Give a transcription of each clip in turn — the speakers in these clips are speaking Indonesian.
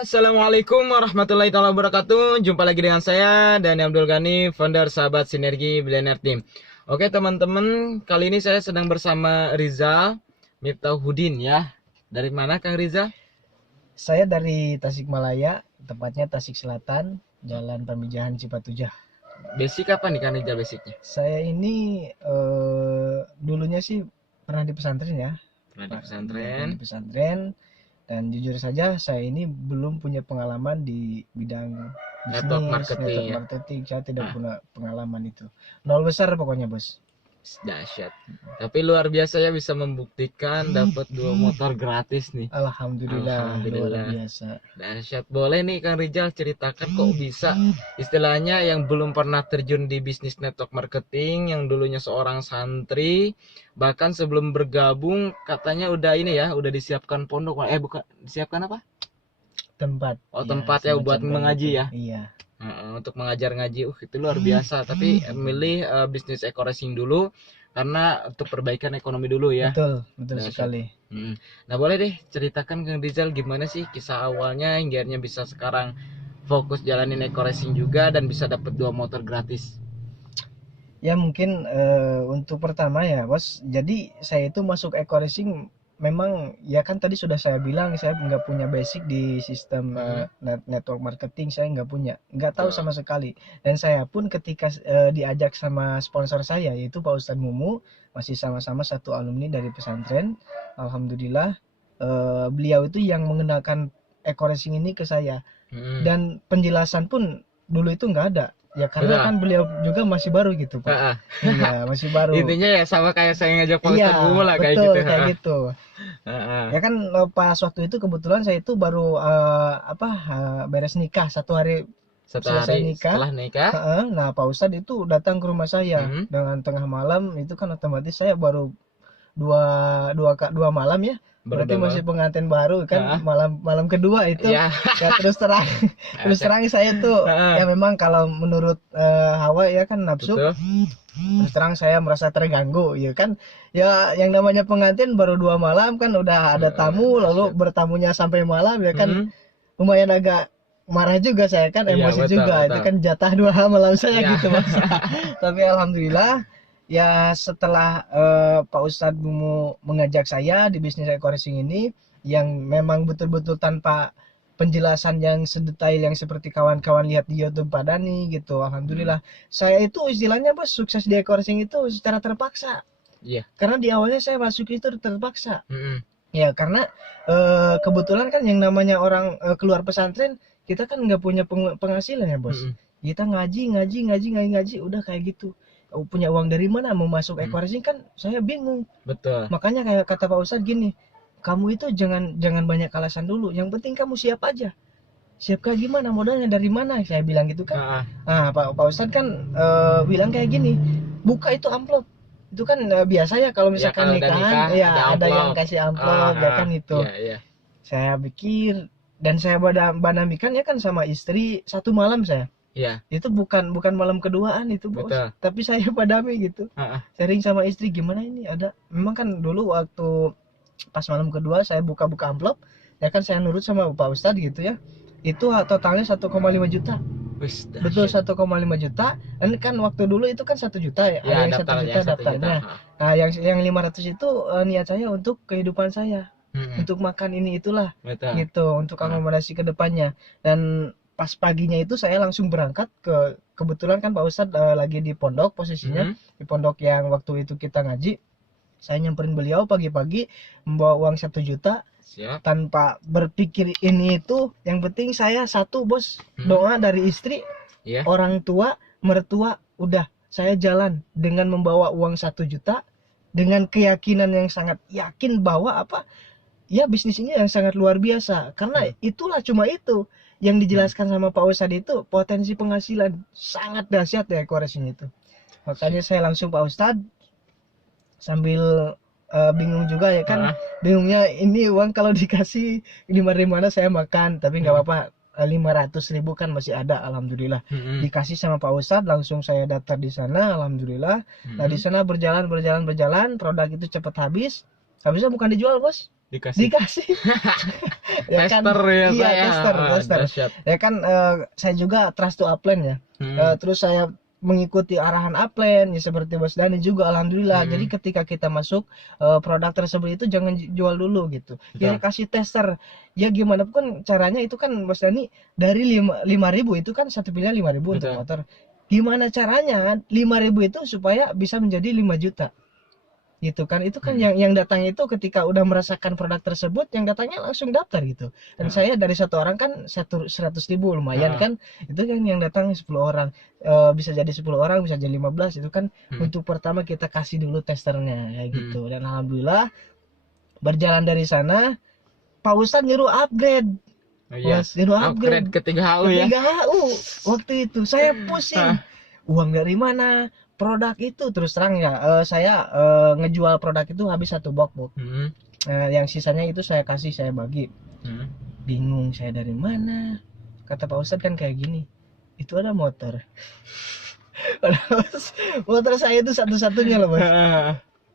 Assalamualaikum warahmatullahi wabarakatuh. Jumpa lagi dengan saya Dani Abdul Ghani, founder Sahabat Sinergi Billionaire Team. Oke teman-teman, kali ini saya sedang bersama Rizal Miftahudin ya. Dari mana Kang Rizal? Saya dari Tasikmalaya, tepatnya Tasik Selatan, Jalan Pamijahan Cipatujah. Basic apa nih Kang Rizal basicnya? Saya ini dulunya sih pernah di pesantren ya. Pernah di Pernah pesantren. di pesantren. Dan jujur saja saya ini belum punya pengalaman di bidang Network bisnis, marketing network ya. marketing. Saya tidak Ah. punya pengalaman itu. Nol besar pokoknya bos. Dahsyat. Tapi luar biasa ya bisa membuktikan dapat 2 motor gratis nih. Alhamdulillah, luar Alhamdulillah. biasa. Dahsyat. Boleh nih Kang Rizal ceritakan kok bisa istilahnya yang belum pernah terjun di bisnis network marketing, yang dulunya seorang santri, bahkan sebelum bergabung katanya udah ini ya, udah disiapkan pondok. Bukan disiapkan apa? Tempat. Oh, Ya, tempat ya buat semacam mengaji gitu. ya. Iya. Untuk mengajar ngaji. Itu luar biasa. Tapi milih bisnis eco racing dulu karena untuk perbaikan ekonomi dulu ya. Betul Dahsyat. sekali. Nah boleh deh ceritakan Kang Rizal gimana sih kisah awalnya hingga akhirnya bisa sekarang fokus jalanin eco racing juga dan bisa dapat 2 motor gratis. Ya mungkin untuk pertama ya bos, jadi saya itu masuk eco racing memang ya kan tadi sudah saya bilang saya nggak punya basic di sistem network marketing, saya nggak tahu sama sekali. Dan saya pun ketika diajak sama sponsor saya yaitu Pak Ustadz Mumu, masih sama-sama satu alumni dari pesantren. Alhamdulillah beliau itu yang mengenalkan eco racing ini ke saya. Dan penjelasan pun dulu itu nggak ada. Ya karena kan beliau juga masih baru gitu Pak. Iya masih baru. Intinya ya sama kayak saya ngajak Pak Iya Ustadz Mumu lah kayak betul gitu. kayak gitu. Ya kan pas waktu itu kebetulan saya itu baru beres nikah satu hari selesai nikah. Setelah nikah. Nah Pak Ustadz itu datang ke rumah saya dengan tengah malam, itu kan otomatis saya baru dua malam ya. Berarti masih pengantin baru kan, malam kedua itu. Ya terus terang saya tuh ya memang kalau menurut Hawa ya kan nafsu. Terus terang saya merasa terganggu ya kan. Ya yang namanya pengantin baru 2 malam kan udah ada tamu, lalu bertamunya sampai malam ya kan. Lumayan agak marah juga saya kan, emosi juga. Itu kan jatah 2 malam saya gitu Mas. Tapi alhamdulillah ya setelah Pak Ustadz Mumu mengajak saya di bisnis eco racing ini yang memang betul-betul tanpa penjelasan yang sedetail yang seperti kawan-kawan lihat di YouTube Pak Dani gitu. Alhamdulillah saya itu istilahnya Bos sukses di eco racing itu secara terpaksa. Iya. Karena di awalnya saya masuk itu terpaksa. Ya karena kebetulan kan yang namanya orang keluar pesantren kita kan nggak punya penghasilan ya Bos. Kita ngaji udah kayak gitu. Punya uang dari mana mau masuk eco racing kan saya bingung. Betul. Makanya kayak kata Pak Ustadz gini, kamu itu jangan banyak alasan dulu, yang penting kamu siap aja. Siap kayak gimana, modalnya dari mana, saya bilang gitu kan. Nah Pak Ustadz kan bilang kayak gini, buka itu amplop. Itu kan biasa ya kalau misalkan ya, nikahan ya ada yang kasih amplop ya kan itu. Saya pikir dan saya banamikan ya kan sama istri satu malam saya. Iya. Itu bukan malam keduaan itu Bos. Betul. Tapi saya padami gitu. Sharing sama istri gimana ini ada. Memang kan dulu waktu pas malam kedua saya buka amplop, ya kan saya nurut sama Pak Ustadz gitu ya. Itu totalnya 1,5 juta. Betul 1,5 juta. Dan kan waktu dulu itu kan 1 juta ya. Ada yang 1 juta daftarnya. Nah, yang 500 itu niat saya untuk kehidupan saya. Untuk makan ini itulah. Betul. Gitu, untuk akomodasi ke depannya. Dan pas paginya itu saya langsung berangkat kebetulan kan Pak Ustadz lagi di pondok posisinya, di pondok yang waktu itu kita ngaji. Saya nyamperin beliau pagi-pagi membawa uang 1 juta. Siap. Tanpa berpikir ini itu, yang penting saya satu Bos, doa dari istri, orang tua, mertua, udah saya jalan dengan membawa uang 1 juta dengan keyakinan yang sangat yakin bahwa ya bisnis ini yang sangat luar biasa. Karena itulah cuma itu yang dijelaskan sama Pak Ustadz itu, potensi penghasilan sangat dahsyat ya eco racing itu. Makanya saya langsung Pak Ustadz sambil bingung juga ya kan. Bingungnya ini uang kalau dikasih di mana saya makan, tapi nggak apa-apa, 500.000 kan masih ada alhamdulillah. Dikasih sama Pak Ustadz, langsung saya daftar di sana alhamdulillah. Nah di sana berjalan produk itu cepat habisnya bukan dijual Bos. dikasih. Ya kan? Tester ya Iya, saya. tester. Dahsyat. Ya kan saya juga trust to upline ya. Terus saya mengikuti arahan upline ya, seperti Bos Dani juga alhamdulillah. Jadi ketika kita masuk produk tersebut itu jangan jual dulu gitu. Ya kasih tester. Ya gimana pun caranya itu kan Bos Dani dari 5.000 itu kan satu pilihan 5.000 untuk motor. Gimana caranya 5.000 itu supaya bisa menjadi 5 juta. Gitu kan, itu kan yang datang itu ketika udah merasakan produk tersebut, yang datangnya langsung daftar gitu. Dan saya dari satu orang kan 100.000 lumayan kan, itu kan yang datang 10 orang, bisa jadi 10 orang, bisa jadi 15, itu kan untuk pertama kita kasih dulu testernya kayak gitu. Dan alhamdulillah berjalan dari sana Pak Ustadz nyuruh upgrade. Nyuruh upgrade ke 3HU ya. 3HU waktu itu saya pusing, uang dari mana, produk itu terus terang ya, saya ngejual produk itu habis 1 box. Yang sisanya itu saya kasih, saya bagi. Bingung saya dari mana, kata Pak Ustadz kan kayak gini, itu ada motor. Motor saya itu satu-satunya loh Bos,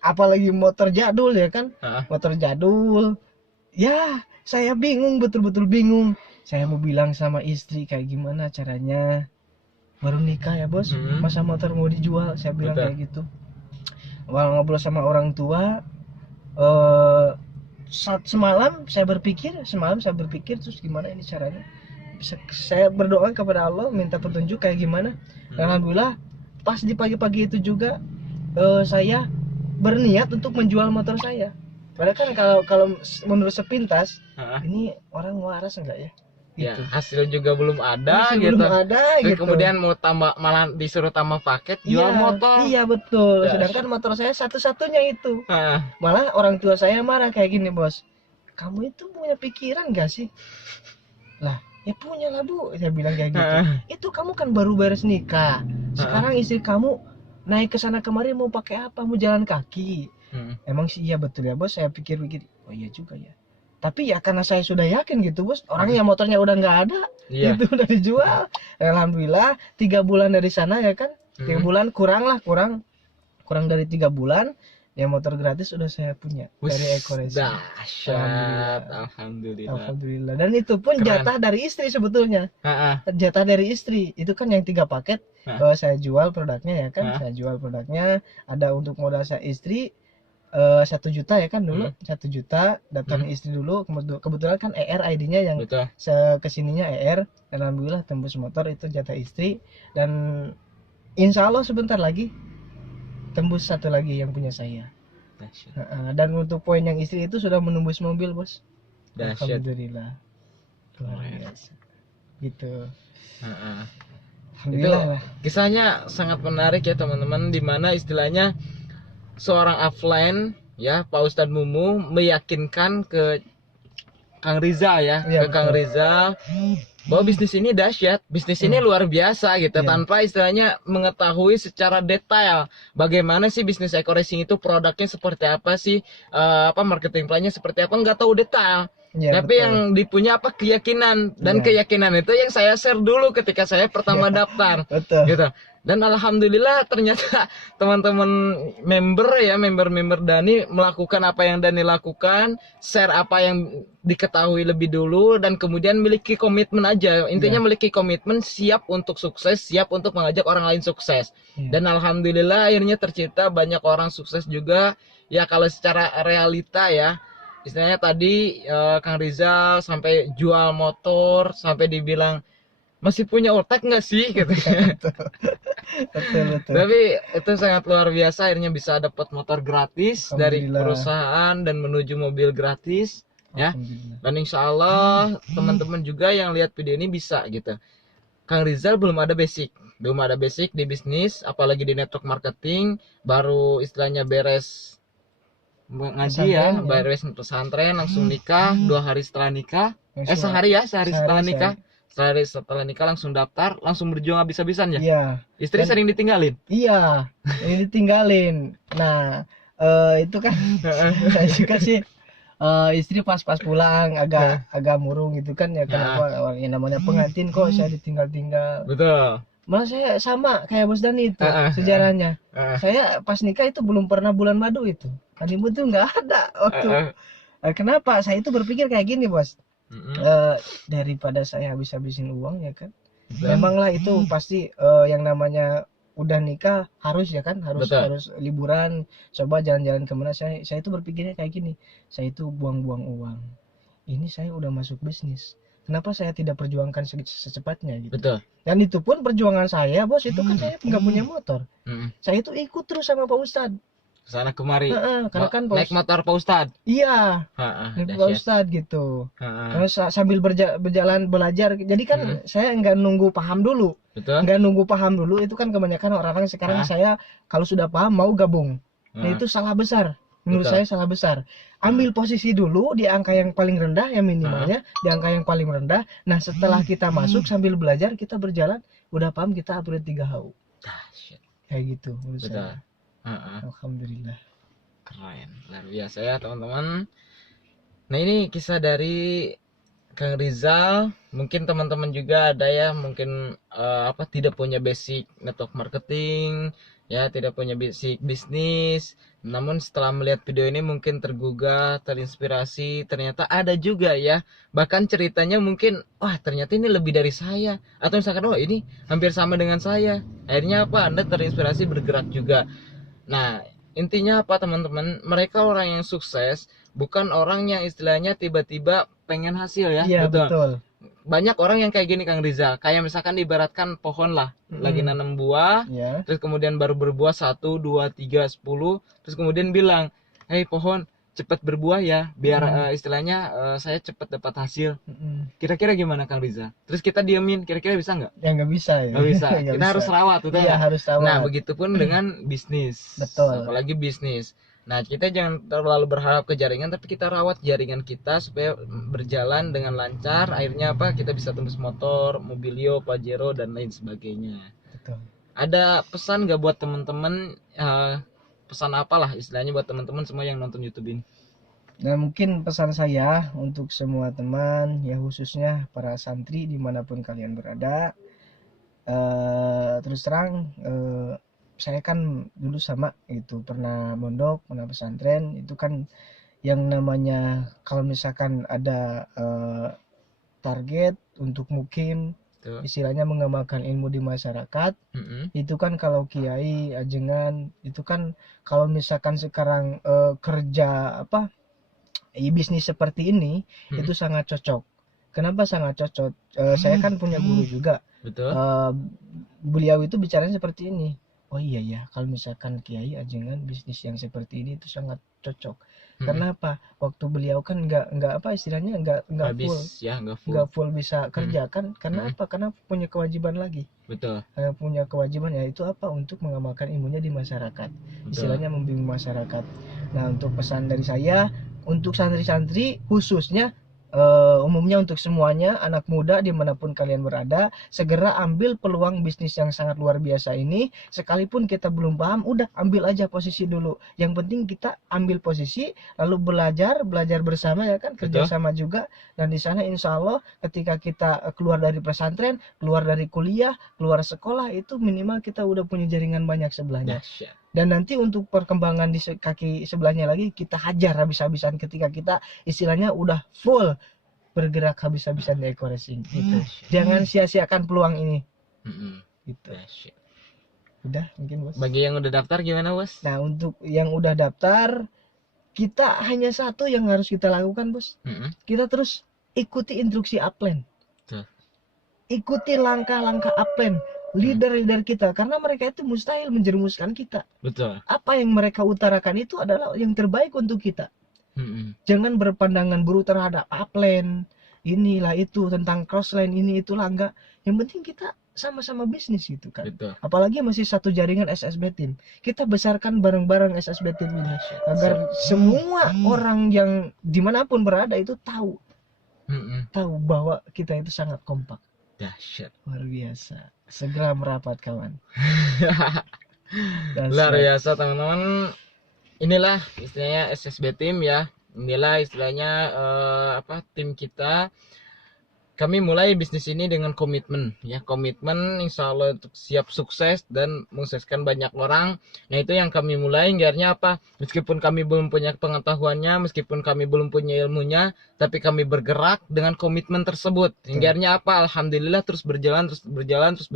apalagi motor jadul ya kan, motor jadul ya. Saya bingung, betul-betul bingung. Saya mau bilang sama istri kayak gimana caranya, baru nikah ya Bos, masa motor mau dijual, saya bilang kayak gitu. Ngobrol sama orang tua, semalam saya berpikir terus gimana ini caranya. Saya berdoa kepada Allah, minta petunjuk kayak gimana. Alhamdulillah pas di pagi-pagi itu juga saya berniat untuk menjual motor saya. Padahal kan kalau menurut sepintas ini orang waras enggak ya? Gitu. Ya, hasil juga belum ada hasil gitu. Belum ada gitu. Kemudian mau tambah, malah disuruh tambah paket jual motor. Iya betul. Sedangkan motor saya satu-satunya itu. Malah orang tua saya marah kayak gini, Bos. Kamu itu punya pikiran gak sih? Lah, ya punya lah Bu. Saya bilang kayak gitu. Itu kamu kan baru beres nikah. Sekarang istri kamu naik ke sana kemari mau pakai apa? Mau jalan kaki. Emang sih iya betul ya Bos. Saya pikir-pikir, oh iya juga ya. Tapi ya karena saya sudah yakin gitu Bos, orangnya motornya udah nggak ada, itu udah dijual. Alhamdulillah 3 bulan dari sana ya kan, 3 bulan kurang dari 3 bulan, ya motor gratis udah saya punya dari Eco Racing. Dahsyat, alhamdulillah. Dan itu pun jatah dari istri sebetulnya. Jatah dari istri itu kan yang 3 paket, saya jual produknya ya kan, saya jual produknya, ada untuk modal saya istri. 1 juta ya kan dulu, 1 juta datang istri dulu, kebetulan kan ER ID-nya yang kesininya ER. Alhamdulillah tembus motor, itu jatah istri. Dan insya Allah sebentar lagi tembus 1 lagi yang punya saya. Dan untuk poin yang istri itu sudah menembus mobil Bos. Alhamdulillah, luar biasa gitu. Alhamdulillah lah. Kisahnya sangat menarik ya teman-teman, dimana istilahnya seorang offline ya, Pak Ustadz Mumu meyakinkan ke Kang Rizal ya, ke Kang Rizal bahwa bisnis ini dahsyat, bisnis ini luar biasa gitu, tanpa istilahnya mengetahui secara detail bagaimana sih bisnis Eco Racing itu, produknya seperti apa sih, marketing plan-nya seperti apa, nggak tahu detail. Tapi betul. Yang dipunya apa, keyakinan, dan keyakinan itu yang saya share dulu ketika saya pertama daftar. Gitu. Dan alhamdulillah ternyata teman-teman member Dani melakukan apa yang Dani lakukan, share apa yang diketahui lebih dulu, dan kemudian miliki komitmen aja. Intinya miliki komitmen, siap untuk sukses, siap untuk mengajak orang lain sukses. Dan alhamdulillah akhirnya tercipta banyak orang sukses juga. Ya kalau secara realita ya, istilahnya tadi Kang Rizal sampai jual motor, sampai dibilang masih punya otak nggak sih gitu. Betul. Tapi itu sangat luar biasa, akhirnya bisa dapat motor gratis dari perusahaan dan menuju mobil gratis ya. Dan insya Allah teman-teman juga yang lihat video ini bisa gitu. Kang Rizal belum ada basic di bisnis, apalagi di network marketing, baru istilahnya beres ngaji ya, beres pesantren, langsung nikah, 2 hari setelah nikah, sehari setelah nikah. Setelah nikah langsung daftar, langsung berjuang habis-habisan ya? Iya. Istri sering ditinggalin? Iya, ini ditinggalin. Nah, itu kan saya juga sih, istri pas pulang agak murung gitu kan ya, kenapa yang namanya pengantin kok saya ditinggal-tinggal. Betul. Malah saya sama kayak Bos Dani itu sejarahnya. Saya pas nikah itu belum pernah bulan madu itu. Honeymoon tuh nggak ada waktu. Kenapa saya itu berpikir kayak gini bos? Daripada saya habis-habisin uang ya kan, memanglah itu pasti yang namanya udah nikah harus ya kan, harus liburan, coba jalan-jalan kemana. Saya itu berpikirnya kayak gini, saya itu buang-buang uang, ini saya udah masuk bisnis, kenapa saya tidak perjuangkan secepatnya gitu. Betul. Dan itu pun perjuangan saya bos, itu kan saya nggak punya motor, saya itu ikut terus sama Pak Ustadz sana kemari. Karena kan naik motor Pak Ustadz. Iya, naik Pak Ustadz gitu. Terus sambil berjalan belajar. Jadi kan saya nggak nunggu paham dulu. Betul. Nggak nunggu paham dulu, itu kan kebanyakan orang-orang sekarang saya kalau sudah paham mau gabung. Nah itu salah besar. Menurut saya salah besar. Ambil posisi dulu di angka yang paling rendah, ya minimalnya di angka yang paling rendah. Nah setelah kita masuk sambil belajar, kita berjalan, udah paham, kita upgrade 3 HU. Kayak gitu menurut saya. Alhamdulillah. Keren, luar biasa ya teman-teman. Nah ini kisah dari Kang Rizal. Mungkin teman-teman juga ada ya, mungkin tidak punya basic network marketing, ya tidak punya basic bisnis. Namun setelah melihat video ini mungkin tergugah, terinspirasi. Ternyata ada juga ya, bahkan ceritanya mungkin wah ternyata ini lebih dari saya, atau misalkan wah ini hampir sama dengan saya. Akhirnya apa, Anda terinspirasi bergerak juga. Nah, intinya apa teman-teman? Mereka orang yang sukses, bukan orang yang istilahnya tiba-tiba pengen hasil ya. Iya, betul. Banyak orang yang kayak gini Kang Rizal. Kayak misalkan diibaratkan pohon lah, lagi nanam buah, terus kemudian baru berbuah 1, 2, 3, 10, terus kemudian bilang, "Hei pohon, cepat berbuah ya, biar istilahnya saya cepat dapat hasil." Kira-kira gimana Kang Rizal? Terus kita diemin, kira-kira bisa nggak? Ya nggak bisa ya. Nggak bisa. Kita harus rawat, betul. Iya, harus rawat. Nah, begitupun dengan bisnis. Betul. Apalagi bisnis. Nah, kita jangan terlalu berharap ke jaringan, tapi kita rawat jaringan kita supaya berjalan dengan lancar. Akhirnya apa? Kita bisa tembus motor, Mobilio, Pajero, dan lain sebagainya. Betul. Ada pesan nggak buat teman-teman? Pesan apalah istilahnya buat teman-teman semua yang nonton YouTube ini? Nah mungkin pesan saya untuk semua teman, ya khususnya para santri dimanapun kalian berada, terus terang saya kan dulu sama gitu, pernah mondok, pernah pesantren. Itu kan yang namanya kalau misalkan ada target untuk mukim, istilahnya mengamalkan ilmu di masyarakat, itu kan kalau kiai ajengan itu kan kalau misalkan sekarang kerja bisnis seperti ini itu sangat cocok. Kenapa sangat cocok? Saya kan punya guru juga. Betul. Beliau itu bicaranya seperti ini. Oh iya ya, kalau misalkan kiai ajengan bisnis yang seperti ini itu sangat cocok. Kenapa? Waktu beliau kan nggak istilahnya nggak full, ya, nggak full bisa kerja kan? Karena apa? Karena punya kewajiban lagi. Betul. Punya kewajiban, yaitu apa? Untuk mengamalkan ilmunya di masyarakat. Istilahnya membimbing masyarakat. Nah untuk pesan dari saya untuk santri-santri khususnya, umumnya untuk semuanya anak muda dimanapun kalian berada, segera ambil peluang bisnis yang sangat luar biasa ini. Sekalipun kita belum paham, udah ambil aja posisi dulu. Yang penting kita ambil posisi, lalu belajar bersama ya kan, kerjasama juga. Dan di sana insya Allah ketika kita keluar dari pesantren, keluar dari kuliah, keluar sekolah, itu minimal kita udah punya jaringan banyak sebelahnya. Dan nanti untuk perkembangan di kaki sebelahnya lagi kita hajar habis-habisan ketika kita istilahnya udah full bergerak habis-habisan di Eco Racing gitu. Jangan sia-siakan peluang ini. Gitu. Udah mungkin bos. Bagi yang udah daftar gimana bos? Nah untuk yang udah daftar, kita hanya satu yang harus kita lakukan bos. Kita terus ikuti instruksi upline. Ikuti langkah-langkah upline, leader kita, karena mereka itu mustahil menjerumuskan kita. Betul. Apa yang mereka utarakan itu adalah yang terbaik untuk kita. Jangan berpandangan buruk terhadap upline, inilah itu tentang crossline ini itulah, enggak. Yang penting kita sama-sama bisnis gitu kan. Betul. Apalagi masih satu jaringan SSB Team. Kita besarkan bareng-bareng SSB Team ini agar semua orang yang dimanapun berada itu tahu bahwa kita itu sangat kompak. Dahsyat. Luar biasa. Segera merapat kawan. Luar biasa teman-teman. Inilah istilahnya SSB Team ya. Inilah istilahnya tim kita. kami mulai bisnis ini dengan komitmen ya, komitmen insya Allah untuk siap sukses dan mensukseskan banyak orang. Nah itu yang kami mulai. Akhirnya apa, meskipun kami belum punya pengetahuannya, meskipun kami belum punya ilmunya, tapi kami bergerak dengan komitmen tersebut. Akhirnya apa, alhamdulillah terus berjalan, terus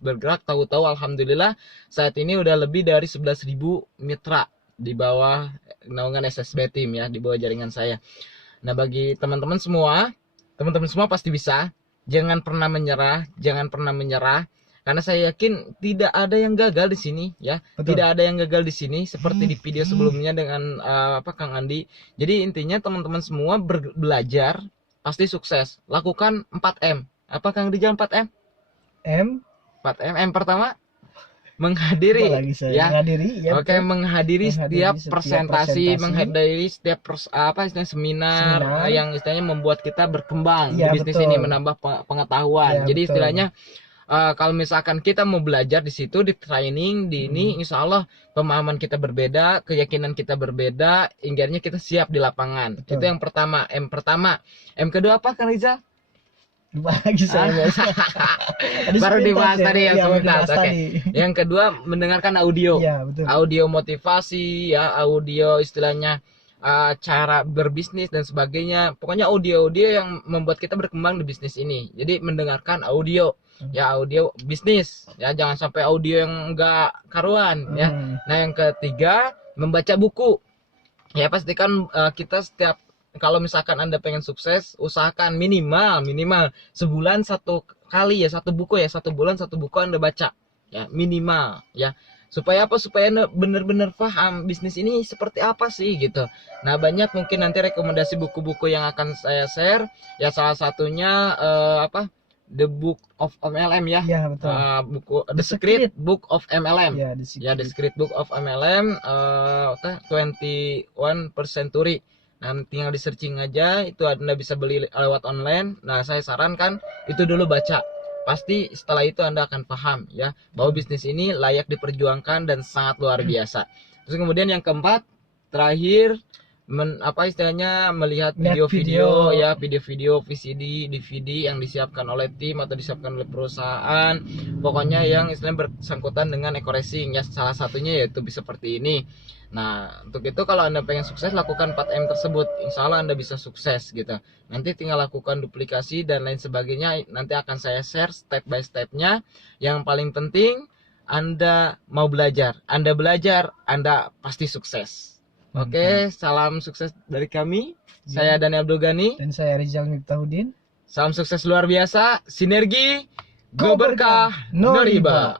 bergerak. Tahu-tahu alhamdulillah saat ini udah lebih dari 11.000 mitra di bawah naungan SSB Team ya, di bawah jaringan saya. Nah bagi teman-teman semua pasti bisa. Jangan pernah menyerah, karena saya yakin tidak ada yang gagal di sini ya. Betul. Tidak ada yang gagal di sini seperti di video sebelumnya dengan Kang Andi. Jadi intinya teman-teman semua belajar pasti sukses. Lakukan 4M. Apa Kang Rijal 4M? 4M. M pertama menghadiri ya. Oke, menghadiri setiap presentasi, menghadiri setiap seminar yang istilahnya membuat kita berkembang di bisnis ini, menambah pengetahuan. Jadi istilahnya kalau misalkan kita mau belajar di situ, di training, di ini, insya Allah pemahaman kita berbeda, keyakinan kita berbeda, hinggarnya kita siap di lapangan. Itu yang pertama, M pertama. M kedua apa Kang Rizal? Lagi saya baru dibahas tadi yang sepintas. Oke. Yang kedua mendengarkan audio. Ya, betul. Audio motivasi ya, audio istilahnya cara berbisnis dan sebagainya. Pokoknya audio-audio yang membuat kita berkembang di bisnis ini. Jadi mendengarkan audio ya, audio bisnis ya, jangan sampai audio yang enggak karuan ya. Nah, yang ketiga membaca buku. Ya pastikan kita setiap, kalau misalkan Anda pengen sukses, usahakan minimal sebulan satu kali ya, satu buku Anda baca ya, minimal ya. Supaya apa? Supaya Anda benar-benar paham bisnis ini seperti apa sih gitu. Nah, banyak mungkin nanti rekomendasi buku-buku yang akan saya share ya, salah satunya The Book of MLM ya. Ya, betul. Buku The Secret Book of MLM. Ya, The Secret Book of MLM 21st Century. Nah, tinggal di searching aja, itu Anda bisa beli lewat online. Nah, saya sarankan itu dulu baca. Pasti setelah itu Anda akan paham ya, bahwa bisnis ini layak diperjuangkan dan sangat luar biasa. Terus kemudian yang keempat, terakhir, melihat video-video ya, video-video VCD, DVD yang disiapkan oleh tim atau disiapkan oleh perusahaan. Pokoknya yang istilahnya bersangkutan dengan eco racing ya, salah satunya yaitu seperti ini. Nah, untuk itu kalau Anda pengen sukses, lakukan 4M tersebut. Insya Allah Anda bisa sukses gitu. Nanti tinggal lakukan duplikasi dan lain sebagainya. Nanti akan saya share step by stepnya. Yang paling penting, Anda mau belajar. Anda belajar, Anda pasti sukses. Oke, salam sukses dari kami. Saya Dani Abdul Ghani. Dan saya Rizal Miftahudin. Salam sukses luar biasa. Sinergi, go berkah, no riba.